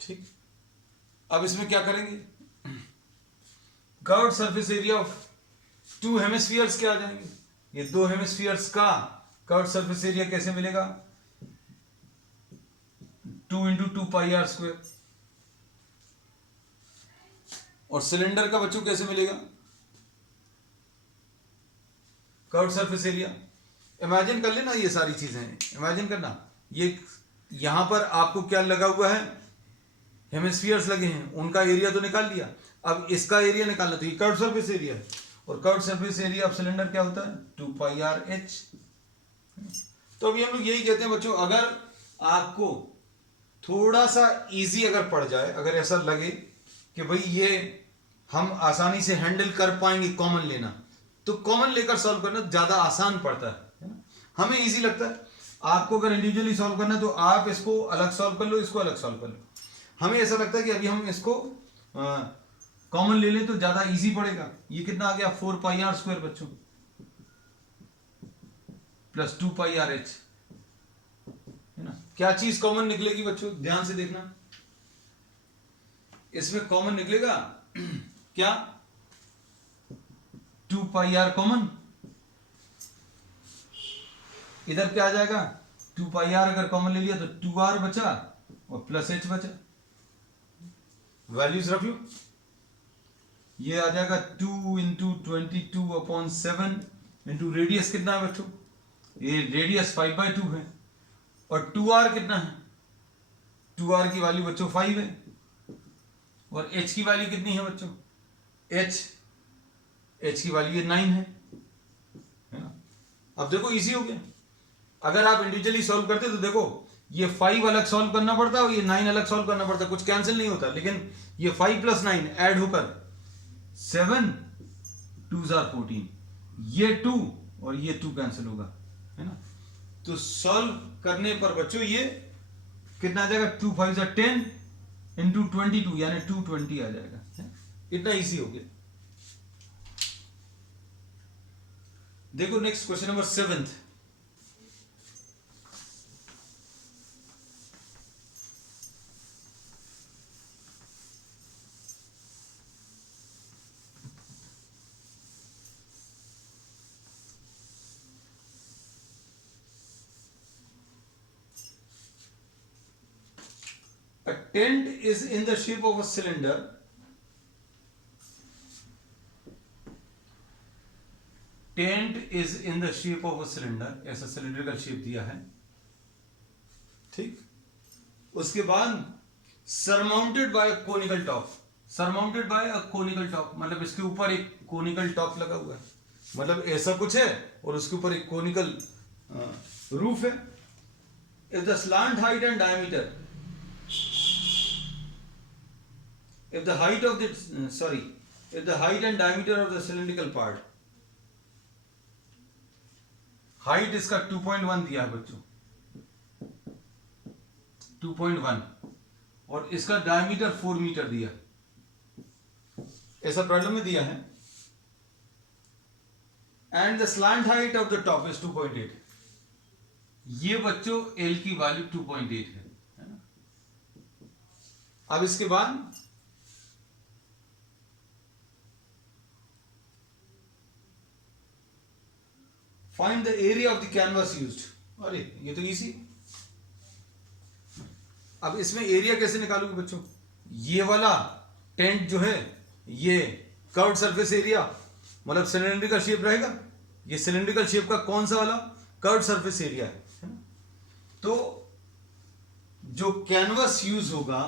ठीक। अब इसमें क्या करेंगे? Curved surface area of 2 hemispheres क्या आ जाएंगे? ये 2 हेमिस्फीयर्स का कर्व्ड सरफेस एरिया कैसे मिलेगा? 2 × 2 पाई आर स्क्वायर। और सिलेंडर का बच्चों कैसे मिलेगा कर्व्ड सरफेस एरिया? इमेजिन कर लेना, ये सारी चीजें इमेजिन करना, ये यहां पर आपको क्या लगा हुआ है? हेमिस्फीयर्स लगे हैं, उनका एरिया तो निकाल लिया, अब इसका एरिया निकालना, तो ये कर्व्ड सरफेस एरिया है, और curved surface area of cylinder क्या होता है? 2 पाई आर एच। तो अभी हम लोग यही कहते हैं बच्चों, अगर आपको थोड़ा सा इजी अगर पड़ जाए, अगर ऐसा लगे कि भाई ये हम आसानी से हैंडल कर पाएंगे कॉमन लेना, तो कॉमन लेकर सॉल्व करना ज्यादा आसान पड़ता है ना, हमें इजी लगता है। आपको अगर इंडिविजुअली सॉल्व करना है तो आप इसको अलग सॉल्व कर लो, इसको अलग सॉल्व कर लो, हमें ऐसा लगता है कि अभी हम इसको कॉमन ले लें तो ज्यादा इजी पड़ेगा। ये कितना आ गया? 4 पाई आर स्क्वायर बच्चों, प्लस 2 पाई आर एच, है ना। क्या चीज कॉमन निकलेगी बच्चों? ध्यान से देखना, इसमें कॉमन निकलेगा क्या? 2 पाई आर कॉमन, इधर क्या आ जाएगा? 2 पाई आर अगर कॉमन ले लिया तो 2r बचा और प्लस h बचा, वैल्यूज रख लो, ये आ जाएगा 2 × 22/7 इंटू रेडियस कितना है बच्चों? ये रेडियस 5/2 है, और 2r कितना है? 2r की वैल्यू बच्चों 5 है, और h की वैल्यू कितनी है बच्चों? h की वैल्यू 9 है ना। अब देखो इजी हो गया, अगर आप इंडिविजुअली सॉल्व करते तो देखो ये 5 अलग सॉल्व करना पड़ता है और ये 9 अलग सॉल्व करना पड़ता है, कुछ कैंसिल नहीं होता, लेकिन ये 5 + 9 ऐड होकर 7 2s are 14, ये 2 और ये 2 कैंसिल होगा, है ना। तो सॉल्व करने पर बच्चों ये कितना आ जाएगा? 2 5 10 × 22 यानी 220 आ जाएगा, है? इतना इजी हो गया। देखो next question number 7th, tent is in the shape of a cylinder, tent is in the shape of a cylinder, ऐसा सिलेंड्रिकल शेप दिया है, ठीक। उसके बाद surmounted bye a conical top, surmounted bye a conical top मतलब इसके ऊपर एक कोनिकल टॉप लगा हुआ है, मतलब ऐसा कुछ है और उसके ऊपर एक कोनिकल रूफ है। If the slant height and diameter, if the height of the if the height and diameter of the cylindrical part, height इसका 2.1 दिया है बच्चों, 2.1, और इसका डायमीटर 4 मीटर दिया, ऐसा प्रॉब्लम में दिया है। And the slant height of the top is 2.8, ये बच्चों एल की वैल्यू 2.8 है ना। अब इसके बाद find the area of the canvas used, अरे ये तो इजी। अब इसमें एरिया कैसे निकालोगे बच्चों, ये वाला टेंट जो है ये कर्व्ड सरफेस एरिया, मतलब सिलेंड्रिकल शेप रहेगा, ये सिलेंड्रिकल शेप का कौन सा वाला कर्व्ड सरफेस एरिया है ना। तो जो कैनवास यूज होगा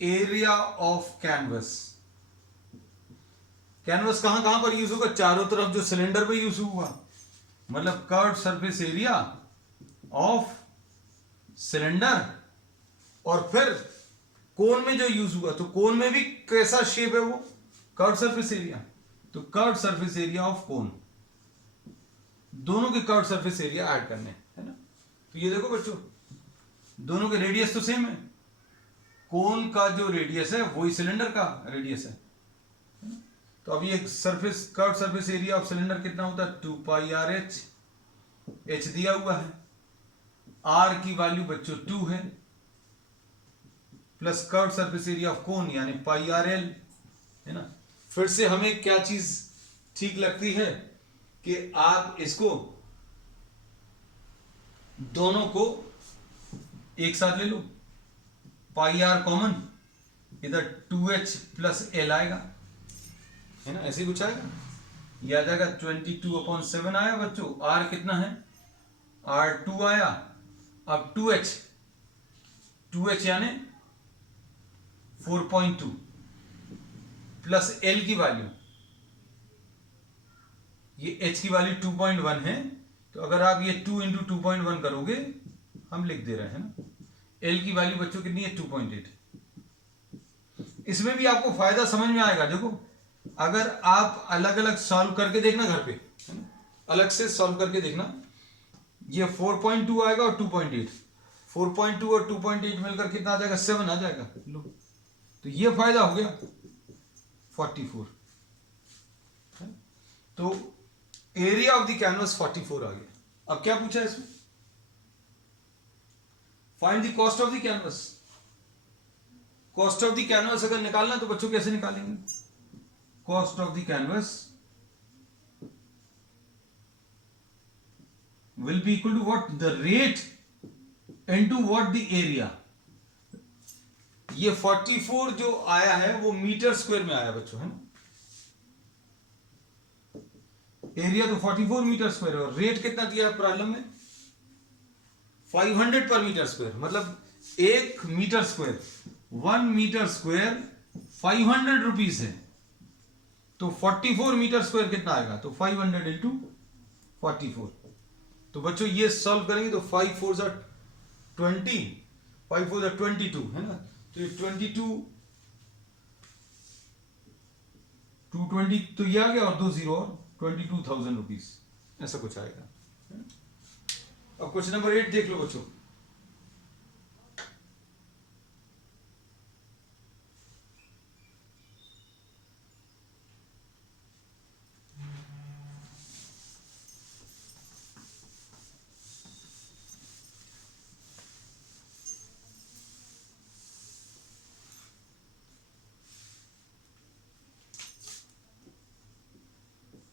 एरिया ऑफ कैनवस, कैनवस कहां कहां पर यूज होगा, चारों तरफ जो सिलेंडर पे यूज हुआ, मतलब curved surface area of cylinder, और फिर कोन में जो यूज हुआ, तो कोन में भी कैसा शेप है वो कर्व्ड सरफेस एरिया, तो कर्व्ड सरफेस एरिया ऑफ कोन, दोनों के कर्व्ड सरफेस एरिया ऐड करने है ना। तो ये देखो बच्चों दोनों के रेडियस तो सेम है, कोन का जो रेडियस है वही सिलेंडर का रेडियस है। तो अब ये surface curve surface area of cylinder कितना होता है 2 पाई आर एच, एच दिया हुआ है, आर की वैल्यू बच्चों 2 है, plus curve surface area of कोन यानी पाई आर एल है ना। फिर से हमें क्या चीज ठीक लगती है कि आप इसको दोनों को एक साथ ले लो, पाई आर कॉमन, इधर 2h प्लस एल आएगा है ना, ऐसे कुछ आएगा, ये आ जाएगा 22/7 आया बच्चों, आर कितना है R2 आया, अब 2h यानी 4.2 प्लस एल की वैल्यू, ये h की वैल्यू 2.1 है, तो अगर आप ये 2 × 2.1 करोगे, हम लिख दे रहे हैं ना, एल की वैल्यू बच्चों कितनी है 2.8। इसमें भी आपको फायदा समझ में आएगा, देखो अगर आप अलग अलग सॉल्व करके देखना घर पे है ना, अलग से सॉल्व करके देखना, ये 4.2 आएगा और 2.8, 4.2 और 2.8 मिलकर कितना आ जाएगा 7 आ जाएगा, लो तो ये फायदा हो गया 44, तो एरिया ऑफ द कैनवस 44 आ गया। अब क्या पूछा है इसमें, find the cost of the canvas. Cost of the canvas अगर निकालना तो बच्चों कैसे निकालेंगे, cost of the canvas will be equal to what, the rate into what the area। ये 44 जो आया है वो मीटर स्क्वायर में आया बच्चों है ना, एरिया तो 44 मीटर स्क्वायर है, और रेट कितना दिया है प्रॉब्लम में 500 पर मीटर स्क्वायर, मतलब 1 metre square 1 metre square 500 rupees है, तो 44 मीटर स्क्वायर कितना आएगा, तो 500 × 44। तो बच्चों ये सॉल्व करेंगे तो 5 4 ज़ा 20, 5 4 ज़ा 22 है ना, तो ये 22 220 तो ये आ गया, और 2 0 और 22,000 रुपीज, ऐसा कुछ आएगा। अब क्वेश्चन नंबर 8 देख लो बच्चों,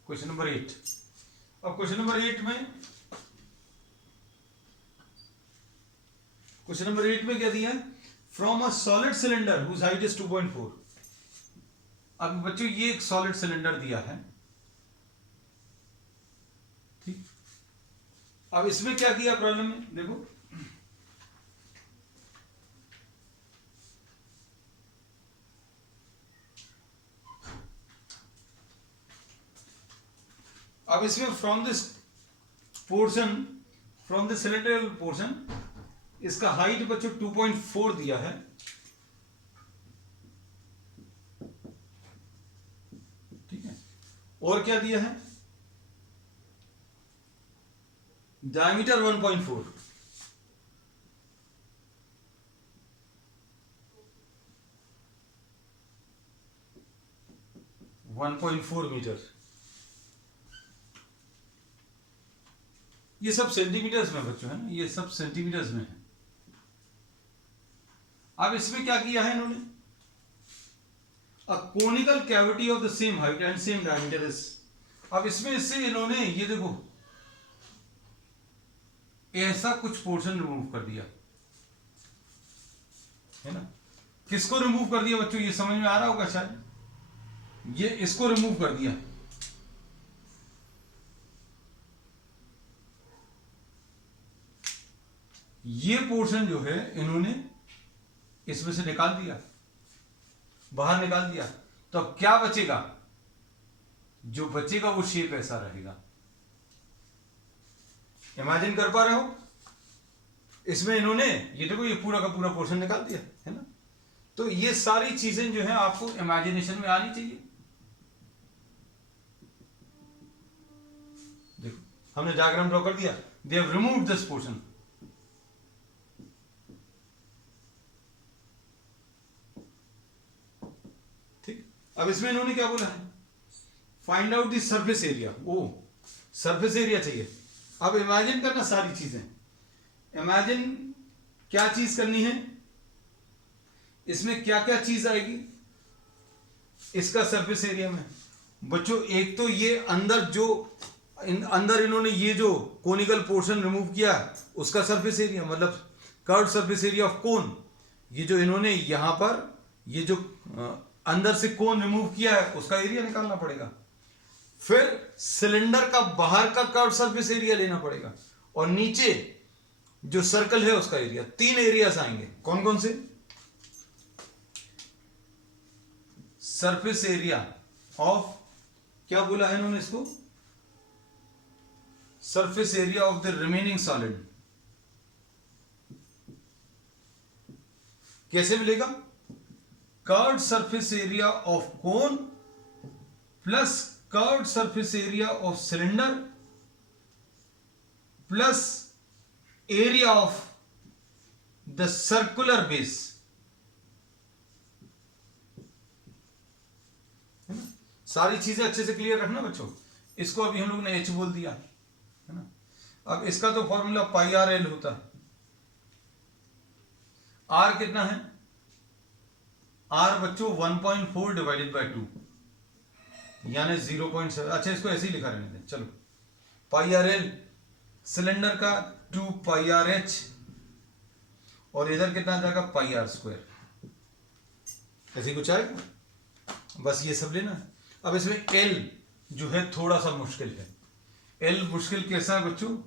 क्वेश्चन नंबर 8। अब क्वेश्चन नंबर 8 में क्वेश्चन नंबर 8 में क्या दिया है? From a solid cylinder whose height is 2.4। अब बच्चों ये एक सॉलिड सिलेंडर दिया है, ठीक। अब इसमें क्या किया प्रॉब्लम में, देखो अब इसमें from this portion, from the cylinder portion, इसका हाइट बच्चों 2.4 दिया है, ठीक है। और क्या दिया है? Diameter 1.4, metre. ये सब सेंटीमीटर्स में बच्चों है ना, ये सब सेंटीमीटर्स में है। अब इसमें क्या किया है इन्होंने? A conical cavity of the same height and same diameter is. अब इसमें इससे इन्होंने ये देखो ऐसा कुछ पोर्शन रिमूव कर दिया है ना। किसको रिमूव कर दिया बच्चों, ये समझ में आ रहा होगा शायद। ये इसको रिमूव कर दिया, ये पोर्शन जो है इन्होंने इसमें से निकाल दिया, बाहर निकाल दिया। तो अब क्या बचेगा? जो बचेगा वो शेप ऐसा रहेगा। इमेजिन कर पा रहे हो? इसमें इन्होंने ये देखो ये पूरा का पूरा पोर्शन निकाल दिया है ना। तो ये सारी चीजें जो है आपको इमेजिनेशन में आनी चाहिए। देखो हमने डायग्राम ड्रॉ कर दिया, they have removed this portion. ठीक, अब इसमें इन्होंने क्या बोला है? Find out the surface area. ओ सरफेस एरिया चाहिए। अब इमेजिन करना सारी चीजें, इमेजिन क्या चीज करनी है, इसमें क्या क्या चीज आएगी इसका सरफेस एरिया में बच्चों। एक तो ये अंदर जो अंदर इन्होंने ये जो कोनिकल पोर्शन रिमूव किया उसका सरफेस एरिया, मतलब कर्व सरफेस एरिया ऑफ कोन। ये जो इन्होंने यहां पर ये जो अंदर से कोन रिमूव किया है उसका एरिया निकालना पड़ेगा। फिर सिलेंडर का बाहर का कर्व सरफेस एरिया लेना पड़ेगा, और नीचे जो सर्कल है उसका एरिया। 3 एरियाज आएंगे। कौन कौन से? सरफेस एरिया ऑफ, क्या बोला है इन्होंने इसको? Surface area of the remaining solid. कैसे मिलेगा? Curved surface area of cone plus curved surface area of cylinder plus area of the circular base. सारी चीजें अच्छे से क्लियर रखना बच्चों। इसको अभी हम लोग ने एच बोल दिया है ना। अब इसका तो फॉर्मूला पाई आर एल होता है। आर कितना है? आर बच्चों 1.4 डिवाइडेड बाय 2 यानी 0.7। अच्छा इसको ऐसे ही लिखा रहने दें, चलो। पाई आर एल सिलेंडर का 2 पाई आर एच, और इधर कितना आ जाएगा? पाई आर स्क्वायर। ऐसे कुछ आएगा, बस ये सब लेना है। अब इसमें एल जो है थोड़ा सा मुश्किल है। एल मुश्किल कैसा है बच्चों?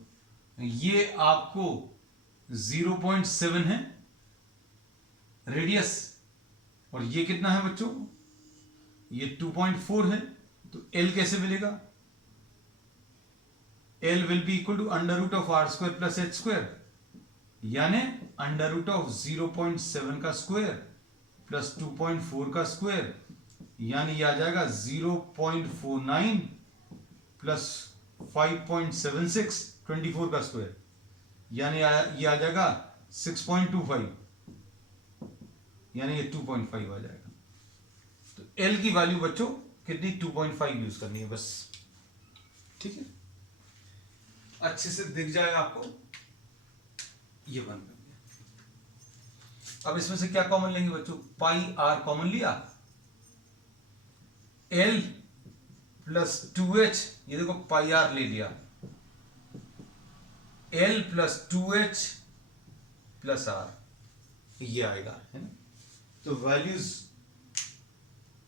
ये आपको 0.7 है रेडियस, और ये कितना है बच्चों? ये 2.4 है। तो एल कैसे मिलेगा? L will be equal to under root of r square plus h square, यानी अंडर रूट ऑफ 0.7 का स्क्वायर प्लस 2.4 का स्क्वायर, यानी ये आ जाएगा 0.49 प्लस 5.76 24 का स्क्वायर, यानी ये आ जाएगा 6.25, यानी ये 2.5 आ जाएगा। तो L की वैल्यू बच्चों कितनी? 2.5 यूज करनी है बस। ठीक है, अच्छे से दिख जाए आपको। ये बन गया। अब इसमें से क्या कॉमन लेंगे बच्चों? पाई आर कॉमन लिया, L प्लस 2h, ये देखो पाई आर ले लिया, L plus 2h plus are, ये आएगा, है ना। तो वैल्यूज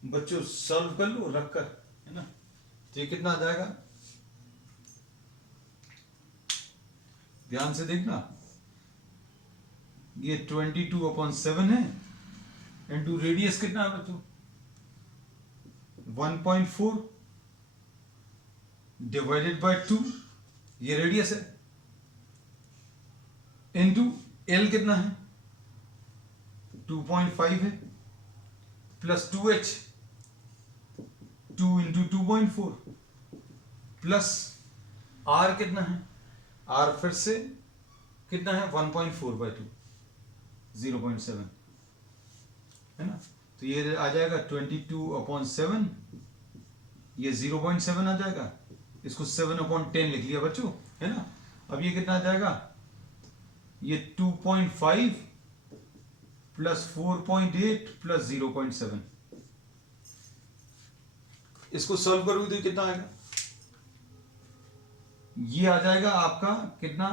बच्चों सॉल्व कर लो रख कर, है ना। तो ये कितना आ जाएगा, ध्यान से देखना, ये 22/7 है, इंटू रेडियस कितना है बच्चों 1.4 डिवाइडेड बाय 2, ये रेडियस है, इंटू एल कितना है 2.5 है, plus 2h, 2 into 2.4 plus are कितना है, आर फिर से कितना है 1.4/2, 0.7, है ना। तो ये आ जाएगा 22/7, ये 0.7 आ जाएगा, इसको 7/10 लिख लिया बच्चों, है ना। अब ये कितना आ जाएगा, ये 2.5 प्लस 4.8 प्लस 0.7, इसको सॉल्व करोगे तो कितना आएगा, ये आ जाएगा आपका कितना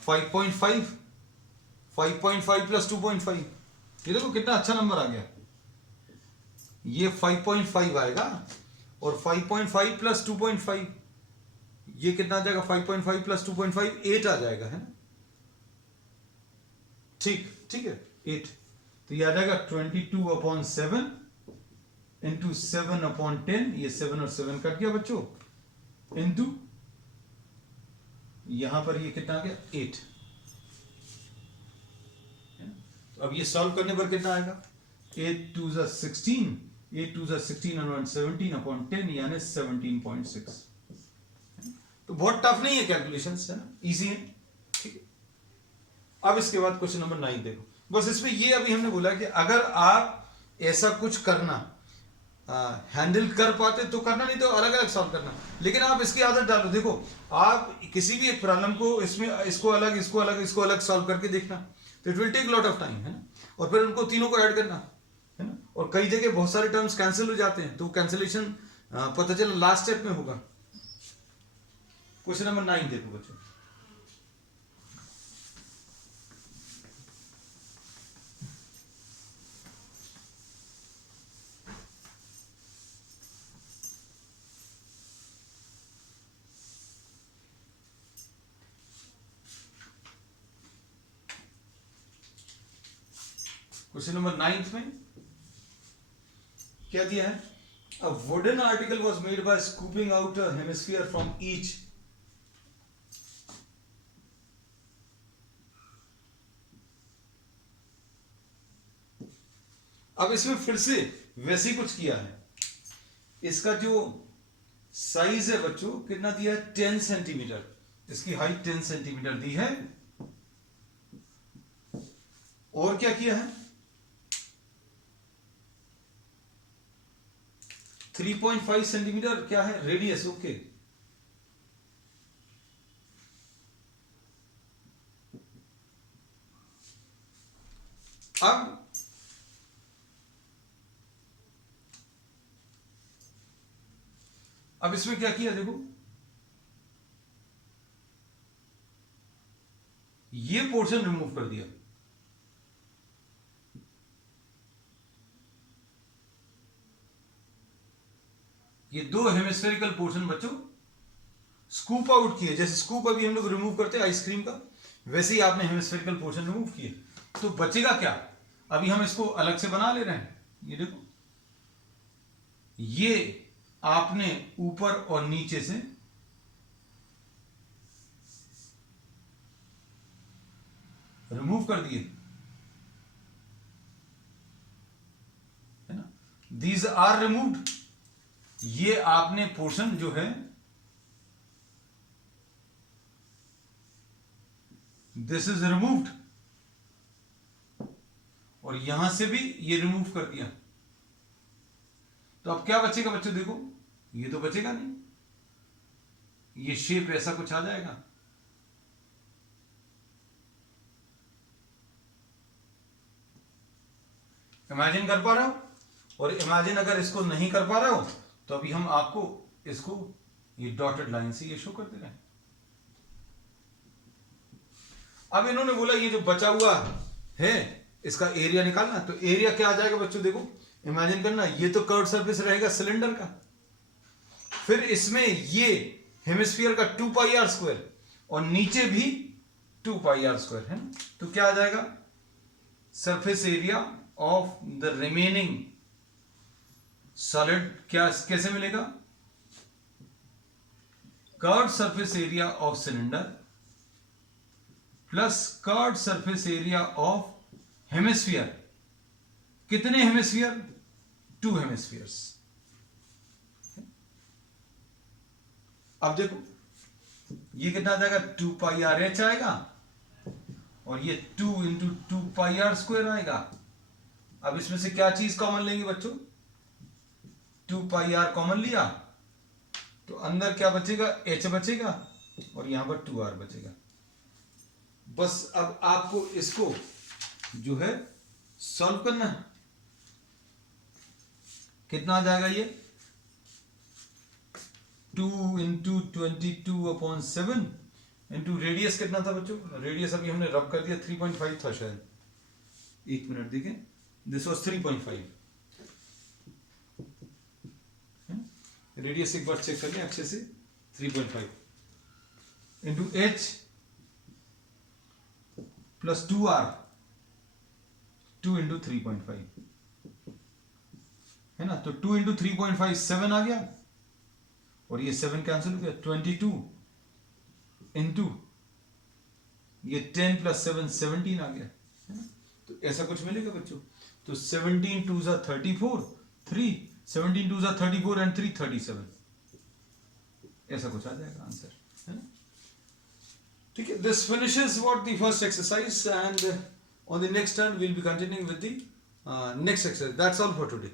5.5 प्लस 2.5, ये देखो कितना अच्छा नंबर आ गया, ये 5.5 आएगा, और 5.5 प्लस 2.5 ये कितना आ जाएगा, 5.5 प्लस 2.5 8 आ जाएगा, है ना। ठीक है 8, तो ये आ जाएगा 22/7 इंटू 7/10, ये 7 और 7 कट गया बच्चों, इंटू यहां पर ये कितना आ गया 8। तो अब ये सॉल्व करने पर कितना आएगा, 8 2 16, 8 2 16 और 17/10 यानी 17.6। तो बहुत टफ नहीं है कैलकुलेशंस, है ना, इजी है, ठीक है। अब इसके बाद क्वेश्चन नंबर 9 देखो, बस इसमें ये अभी हमने बोला कि अगर आप ऐसा कुछ करना हैंडल कर पाते तो करना, नहीं तो अलग अलग सॉल्व करना, लेकिन आप इसकी आदत डालो। देखो आप किसी भी एक प्रॉब्लम को इसमें इसको अलग इसको अलग इसको अलग सॉल्व करके देखना, तो it will take lot of time, है ना। और फिर उनको तीनों को ऐड करना, है ना। और कई जगह बहुत सारे टर्म्स कैंसिल हो जाते हैं, तो कैंसिलेशन पता चला लास्ट स्टेप में होगा। क्वेश्चन नंबर 9 देखो बच्चों, क्वेश्चन नंबर 9 में क्या दिया है, a wooden article was made by scooping out a hemisphere from each, अब इसमें फिर से वैसे ही कुछ किया है, इसका जो साइज है बच्चों कितना दिया है 10 सेंटीमीटर, इसकी हाइट 10 सेंटीमीटर दी है, और क्या किया है 3.5 सेंटीमीटर क्या है रेडियस, ओके। अब इसमें क्या किया देखो, ये पोर्शन रिमूव कर दिया, ये दो हेमिस्फेरिकल पोर्शन बच्चों स्कूप आउट किए, जैसे स्कूप अभी हम लोग रिमूव करते हैं आइसक्रीम का, वैसे ही आपने हेमिस्फेरिकल पोर्शन रिमूव किए। तो बचेगा क्या, अभी हम इसको अलग से बना ले रहे हैं, ये देखो ये आपने ऊपर और नीचे से रिमूव कर दिए, है ना, दीज आर रिमूव्ड, ये आपने पोर्शन जो है दिस इज रिमूव्ड, और यहां से भी ये रिमूव कर दिया, तो अब क्या बचेगा बच्चों, देखो ये तो बचेगा नहीं, ये शेप ऐसा कुछ आ जाएगा, इमेजिन कर पा रहे हो, और इमेजिन अगर इसको नहीं कर पा रहे हो तो अभी हम आपको इसको ये डॉटेड लाइन से ये शो कर दे रहे हैं। अब इन्होंने बोला ये जो बचा हुआ है इसका एरिया निकालना, तो एरिया क्या आ जाएगा बच्चों, देखो इमेजिन करना, ये तो कर्व सरफेस रहेगा सिलेंडर का, फिर इसमें ये हेमिस्फीयर का 2 पाई आर स्क्वायर और नीचे भी 2 पाई आर स्क्वायर है, तो क्या आ जाएगा, surface area of the remaining solid क्या कैसे मिलेगा, curve surface area of cylinder plus curve surface area of hemisphere. कितने हेमिस्फीयर, 2 हेमिस्फीयर्स। अब देखो ये कितना आ जाएगा, 2 पाई आर एच आएगा और ये 2 इंटू 2 पाई आर स्क्वायर आएगा। अब इसमें से क्या चीज कॉमन लेंगे बच्चों, 2 पाई आर कॉमन लिया तो अंदर क्या बचेगा, एच बचेगा और यहां पर 2 आर बचेगा। बस अब आपको इसको जो है सॉल्व करना है। कितना आ जाएगा ये, 2 इंटू 22/7 इंटू रेडियस कितना था बच्चों, रेडियस अभी हमने रब कर दिया 3.5 था शायद, एक मिनट देखें, दिस वॉज 3.5, रेडियस एक बार चेक कर लें अच्छे से, 3.5 into h plus 2 r, 2 into 3.5 है ना, तो 2 इंटू 3.5 7 आ गया और ये 7 कैंसिल हो गया, 22 इंटू ये 10 प्लस 7 17 आ गया है ना? तो ऐसा कुछ मिलेगा बच्चों, तो 17 2 जा 34, 3 17 2 जा 34 एंड 3 37, ऐसा कुछ आ जाएगा आंसर है ना। ठीक है, this finishes what the first exercise and on the next turn we will be continuing with the next exercise. That's all for today.